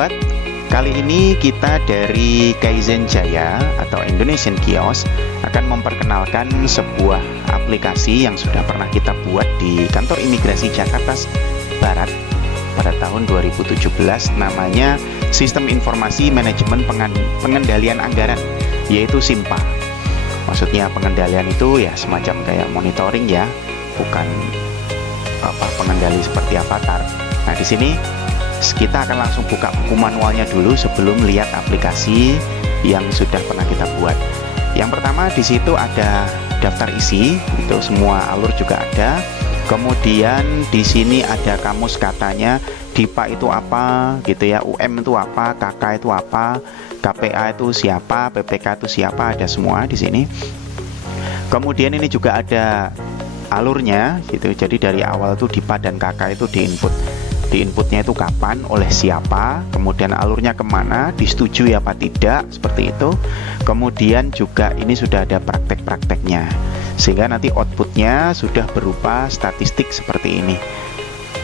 sobat, kali ini kita dari Kaizen Jaya atau Indonesian Kiosk akan memperkenalkan sebuah aplikasi yang sudah pernah kita buat di kantor imigrasi Jakarta Barat pada tahun 2017, namanya Sistem Informasi Manajemen Pengendalian Anggaran, yaitu SIMPA. Maksudnya pengendalian itu ya semacam kayak monitoring ya, bukan pengendali seperti avatar. Nah, di sini kita akan langsung buka buku manualnya dulu sebelum lihat aplikasi yang sudah pernah kita buat. Yang pertama di situ ada daftar isi, itu semua alur juga ada. Kemudian di sini ada kamus katanya, DIPA itu apa, gitu ya, UM itu apa, KK itu apa, KPA itu siapa, PPK itu siapa, ada semua di sini. Kemudian ini juga ada alurnya, gitu. Jadi dari awal tuh DIPA dan KK itu di inputnya itu kapan, oleh siapa, kemudian alurnya kemana, disetujui apa tidak, seperti itu. Kemudian juga ini sudah ada praktek-prakteknya, sehingga nanti outputnya sudah berupa statistik seperti ini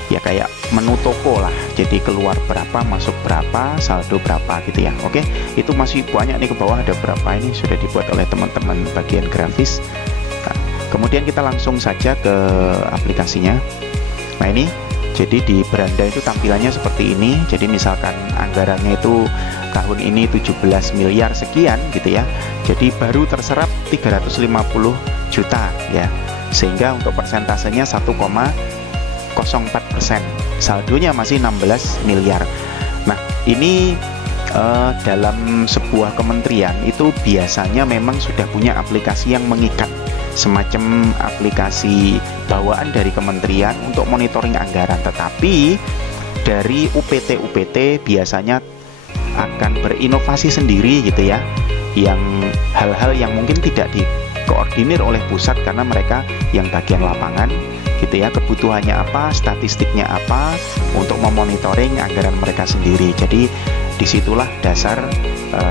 ya, kayak menu toko lah. Jadi keluar berapa, masuk berapa, saldo berapa gitu ya. Oke, itu masih banyak nih, ke bawah ada berapa, ini sudah dibuat oleh teman-teman bagian grafis. Nah, kemudian kita langsung saja ke aplikasinya. Nah, ini jadi di beranda itu tampilannya seperti ini. Jadi misalkan anggarannya itu tahun ini 17 miliar sekian gitu ya. Jadi baru terserap 350 juta ya. Sehingga untuk persentasenya 1,04%. Saldonya masih 16 miliar. Nah, ini dalam sebuah kementerian itu biasanya memang sudah punya aplikasi yang mengikat, semacam aplikasi bawaan dari kementerian untuk monitoring anggaran. Tetapi dari UPT biasanya akan berinovasi sendiri gitu ya, yang hal-hal yang mungkin tidak dikoordinir oleh pusat karena mereka yang bagian lapangan gitu ya, kebutuhannya apa, statistiknya apa, untuk memonitoring anggaran mereka sendiri. Jadi disitulah dasar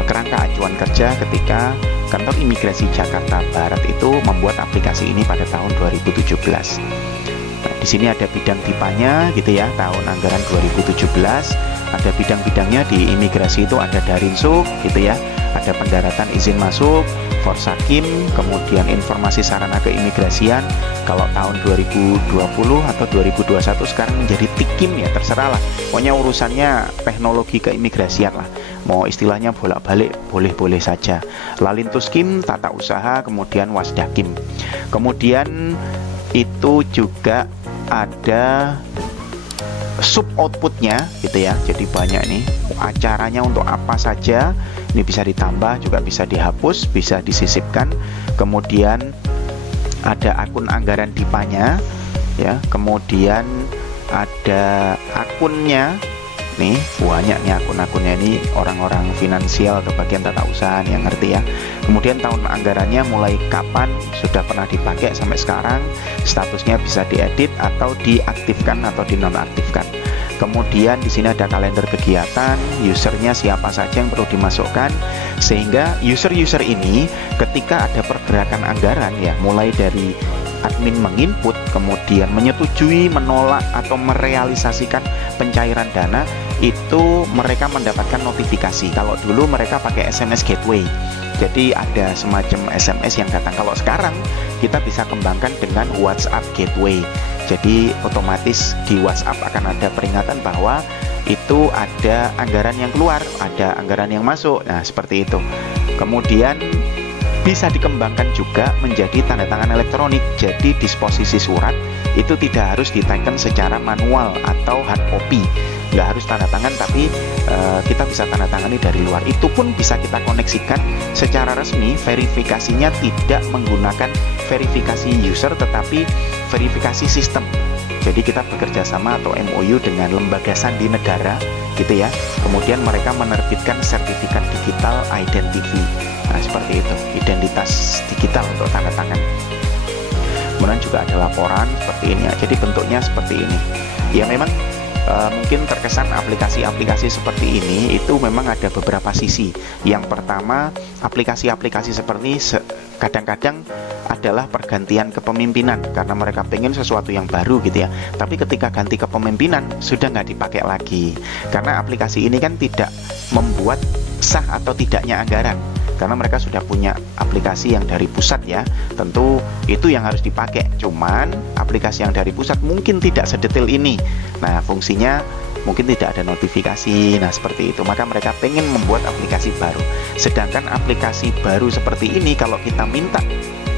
kerangka acuan kerja ketika kantor imigrasi Jakarta Barat itu membuat aplikasi ini pada tahun 2017. Nah, di sini ada bidang DIPA-nya gitu ya, tahun anggaran 2017. Ada bidang-bidangnya di imigrasi itu ada Darinsuk gitu ya, ada pendaratan izin masuk, Forsakim, kemudian informasi sarana keimigrasian. Kalau tahun 2020 atau 2021 sekarang menjadi Tikim ya, terserah lah. Pokoknya urusannya teknologi keimigrasian lah. Mau istilahnya bolak-balik boleh-boleh saja. Lalintuskim, tata usaha, kemudian Wasdakim. Kemudian itu juga ada sub outputnya gitu ya. Jadi banyak nih acaranya untuk apa saja. Ini bisa ditambah, juga bisa dihapus, bisa disisipkan. Kemudian ada akun anggaran DIPA-nya ya. Kemudian ada akunnya. Nih banyak nih akun-akunnya, ini orang-orang finansial atau bagian tata usaha yang ngerti ya. Kemudian tahun anggarannya mulai kapan, sudah pernah dipakai sampai sekarang, statusnya bisa diedit atau diaktifkan atau dinonaktifkan. Kemudian di sini ada kalender kegiatan, usernya siapa saja yang perlu dimasukkan, sehingga user-user ini ketika ada pergerakan anggaran ya, mulai dari admin menginput, kemudian menyetujui, menolak atau merealisasikan pencairan dana, itu mereka mendapatkan notifikasi. Kalau dulu mereka pakai SMS gateway, jadi ada semacam SMS yang datang. Kalau sekarang kita bisa kembangkan dengan WhatsApp gateway. Jadi otomatis di WhatsApp akan ada peringatan bahwa itu ada anggaran yang keluar, ada anggaran yang masuk. Nah, seperti itu. Kemudian bisa dikembangkan juga menjadi tanda tangan elektronik. Jadi disposisi surat itu tidak harus diteken secara manual atau hard copy, nggak harus tanda tangan, tapi kita bisa tanda tangani dari luar. Itu pun bisa kita koneksikan secara resmi. Verifikasinya tidak menggunakan verifikasi user, tetapi verifikasi sistem. Jadi kita bekerja sama atau MOU dengan lembaga sandi negara gitu ya. Kemudian mereka menerbitkan sertifikat digital identity. Nah, seperti itu, identitas digital untuk tanda tangan. Kemudian juga ada laporan seperti ini ya. Jadi bentuknya seperti ini. Ya memang mungkin terkesan aplikasi-aplikasi seperti ini itu memang ada beberapa sisi. Yang pertama, aplikasi-aplikasi seperti ini kadang-kadang adalah pergantian kepemimpinan karena mereka pengen sesuatu yang baru gitu ya. Tapi ketika ganti kepemimpinan sudah nggak dipakai lagi karena aplikasi ini kan tidak membuat sah atau tidaknya anggaran. Karena mereka sudah punya aplikasi yang dari pusat ya, tentu itu yang harus dipakai. Cuman aplikasi yang dari pusat mungkin tidak sedetail ini. Nah, fungsinya mungkin tidak ada notifikasi. Nah, seperti itu. Maka mereka pengen membuat aplikasi baru. Sedangkan aplikasi baru seperti ini kalau kita minta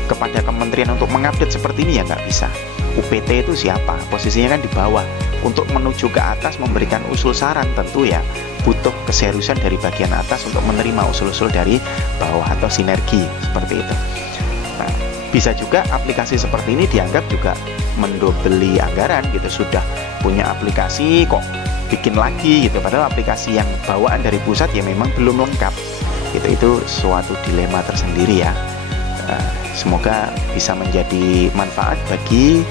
kepada kementerian untuk mengupdate seperti ini ya nggak bisa. UPT itu siapa? Posisinya kan di bawah. Untuk menuju ke atas memberikan usul saran tentu ya butuh keseriusan dari bagian atas untuk menerima usul-usul dari bawah atau sinergi seperti itu. Nah, bisa juga aplikasi seperti ini dianggap juga mendobeli anggaran gitu, sudah punya aplikasi kok bikin lagi gitu, padahal aplikasi yang bawaan dari pusat ya memang belum lengkap gitu. Itu suatu dilema tersendiri ya. Semoga bisa menjadi manfaat bagi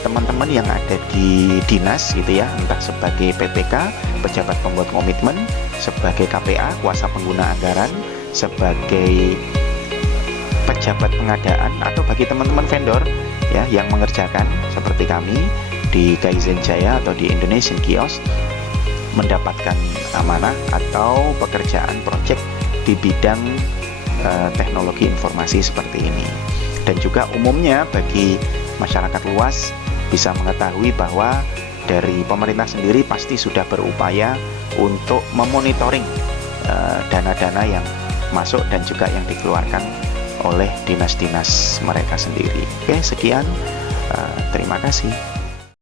teman-teman yang ada di dinas gitu ya, entah sebagai PPK, pejabat pembuat komitmen, sebagai KPA, kuasa pengguna anggaran, sebagai pejabat pengadaan, atau bagi teman-teman vendor ya yang mengerjakan seperti kami di Kaizen Jaya atau di Indonesian Kiosk, mendapatkan amanah atau pekerjaan proyek di bidang teknologi informasi seperti ini. Dan juga umumnya bagi masyarakat luas bisa mengetahui bahwa dari pemerintah sendiri pasti sudah berupaya untuk memonitoring dana-dana yang masuk dan juga yang dikeluarkan oleh dinas-dinas mereka sendiri. Oke, sekian. Terima kasih.